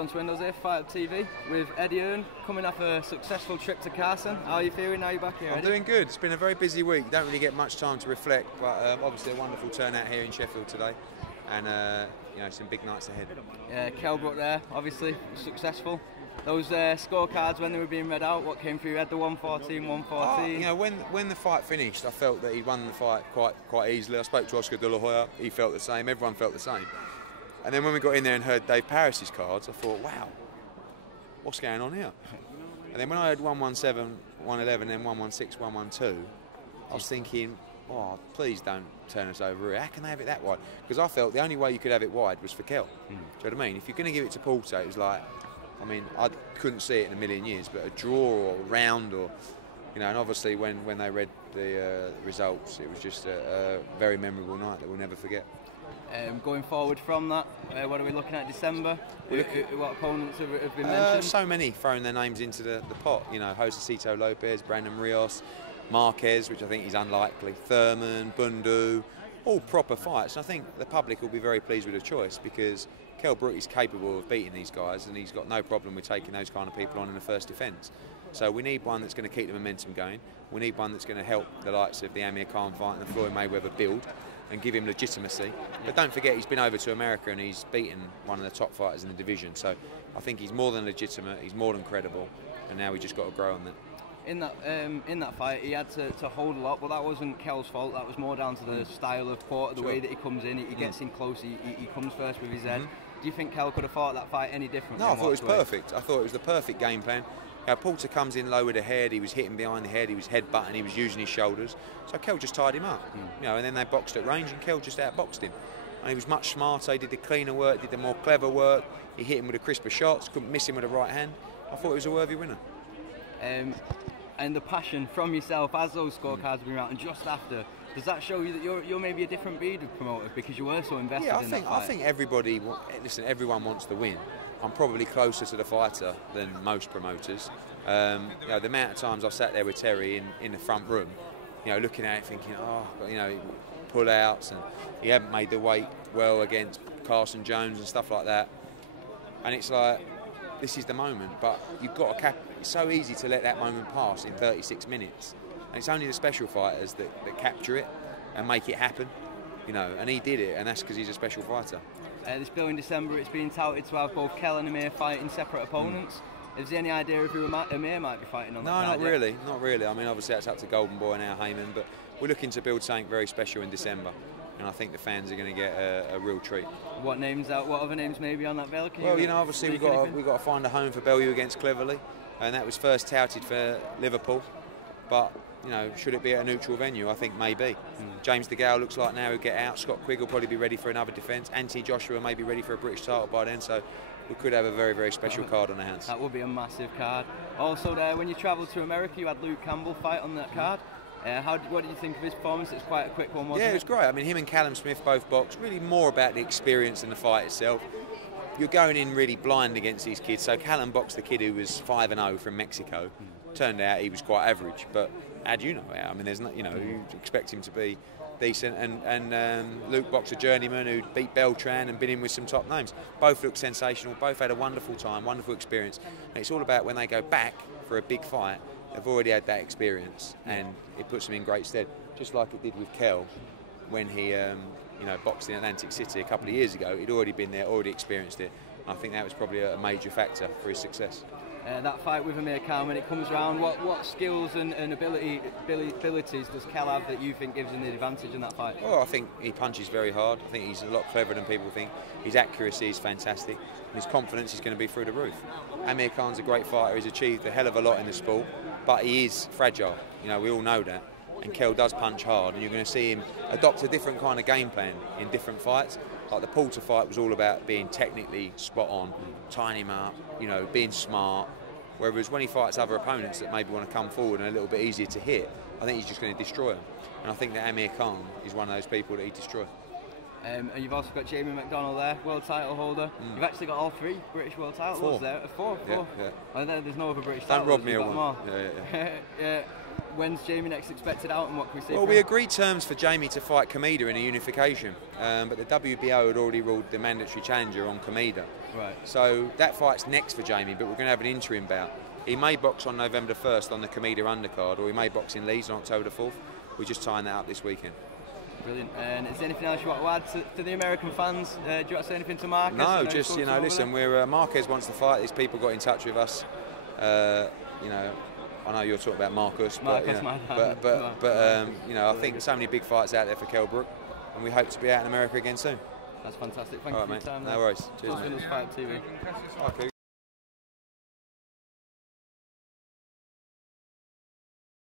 John Swindells here, Fight Up TV, with Eddie Hearn, coming off a successful trip to Carson. How are you feeling now you're back here, Eddie? I'm doing good. It's been a very busy week. Don't really get much time to reflect, but obviously a wonderful turnout here in Sheffield today, and you know, some big nights ahead. Yeah, Kell Brook there, obviously successful. Those scorecards when they were being read out, what came through? You had the 114, 114. You know, when the fight finished, I felt that he won the fight quite easily. I spoke to Oscar De La Hoya. He felt the same. Everyone felt the same. And then when we got in there and heard Dave Parris's cards, I thought, wow, what's going on here? And then when I heard 117, 111, then 116, 112, I was thinking, oh, please don't turn us over here. How can they have it that wide? Because I felt the only way you could have it wide was for Kell. Do you know what I mean? If you're going to give it to Porter, it was like, I mean, I couldn't see it in a million years, but a draw or a round or, you know, and obviously when they read the results, it was just a very memorable night that we'll never forget. Going forward from that, what are we looking at December? What opponents have been mentioned? So many throwing their names into the pot. You know, Josecito Lopez, Brandon Rios, Marquez, which I think is unlikely, Thurman, Bundu, all proper fights. And I think the public will be very pleased with the choice because Kell Brook is capable of beating these guys and he's got no problem with taking those kind of people on in the first defence. So we need one that's going to keep the momentum going. We need one that's going to help the likes of the Amir Khan fight and the Floyd Mayweather build and give him legitimacy. But don't forget, he's been over to America and he's beaten one of the top fighters in the division. So I think he's more than legitimate, he's more than credible, and now we just got to grow on that. In that fight, he had to hold a lot, but that wasn't Kell's fault. That was more down to the style of Porter, the way that he comes in. He gets in close, he comes first with his head. Do you think Kell could have fought that fight any differently? No, I thought it was perfect. I thought it was the perfect game plan. Porter comes in low with the head, he was hitting behind the head, he was headbutting, he was using his shoulders. So Kell just tied him up. You know, and then they boxed at range and Kell just outboxed him. And he was much smarter, he did the cleaner work, did the more clever work, he hit him with the crisper shots, couldn't miss him with the right hand. I thought he was a worthy winner. And the passion from yourself as those scorecards have been out and just after, does that show you that you're maybe a different breed of promoter because you were so invested in that fight? I think everybody, listen, everyone wants to win. I'm probably closer to the fighter than most promoters. You know, the amount of times I've sat there with Terry in the front room, you know, looking at it thinking, oh, you know, pull-outs, and he hadn't made the weight well against Carson Jones and stuff like that. And it's like, this is the moment, but you've got to it's so easy to let that moment pass in 36 minutes. And it's only the special fighters that capture it and make it happen, you know, and he did it, and that's because he's a special fighter. This bill in December, it's been touted to have both Kell and Amir fighting separate opponents. Is there any idea of who Amir might be fighting on? No, not really, not really. I mean, obviously that's up to Golden Boy and Al Heyman, but we're looking to build something very special in December, and I think the fans are going to get a real treat. What other names maybe on that bill? Well, you know, obviously we've got to find a home for Bellew against Cleverly, and that was first touted for Liverpool, but you know, should it be at a neutral venue? I think maybe. James DeGale looks like now he'll get out. Scott Quigg will probably be ready for another defence. Anthony Joshua may be ready for a British title by then, so we could have a very, very special card on our hands. That would be a massive card. Also there, when you travelled to America, you had Luke Campbell fight on that card. What did you think of his performance? It's quite a quick one, wasn't it? Yeah, it was great. I mean, him and Callum Smith both boxed. Really more about the experience than the fight itself. You're going in really blind against these kids. So Callum boxed the kid who was 5-0 from Mexico. Turned out he was quite average, but how do you know how? I mean, there's not, you know, you expect him to be decent. And Luke boxed a journeyman who beat Beltran and been in with some top names. Both looked sensational. Both had a wonderful time, wonderful experience. And it's all about when they go back for a big fight, they've already had that experience, and it puts them in great stead. Just like it did with Kell when he, you know, boxed in Atlantic City a couple of years ago. He'd already been there, already experienced it. And I think that was probably a major factor for his success. That fight with Amir Khan, when it comes around, what skills and abilities does Kell have that you think gives him the advantage in that fight? Well, I think he punches very hard. I think he's a lot cleverer than people think. His accuracy is fantastic. And his confidence is going to be through the roof. Amir Khan's a great fighter. He's achieved a hell of a lot in the sport, but he is fragile. You know, we all know that. And Kell does punch hard, and you're going to see him adopt a different kind of game plan in different fights. Like the Porter fight was all about being technically spot on, tying him up, you know, being smart. Whereas when he fights other opponents that maybe want to come forward and a little bit easier to hit, I think he's just going to destroy them. And I think that Amir Khan is one of those people that he'd destroy. And you've also got Jamie McDonnell there, world title holder. You've actually got all 3 British world titles there. Four. Yeah. And then there's no other British titles. Don't rob me of one. Yeah. when's Jamie next expected out, and what can we see? Well, we agreed terms for Jamie to fight Kameda in a unification, but the WBO had already ruled the mandatory challenger on Kameda. Right. So that fight's next for Jamie, but we're going to have an interim bout. He may box on November 1st on the Kameda undercard, or he may box in Leeds on October 4th. We're just tying that up this weekend. Brilliant. And is there anything else you want to add to the American fans? Do you want to say anything to Marquez? No, just, you know, listen, we're Marquez wants to fight. These people got in touch with us. You know, I know you're talking about Marcus, but you know, I think there's so many big fights out there for Kell Brook, and we hope to be out in America again soon. That's fantastic. Thank you for your time. No worries. Cheers, mate. Swindells Fight TV. Okay.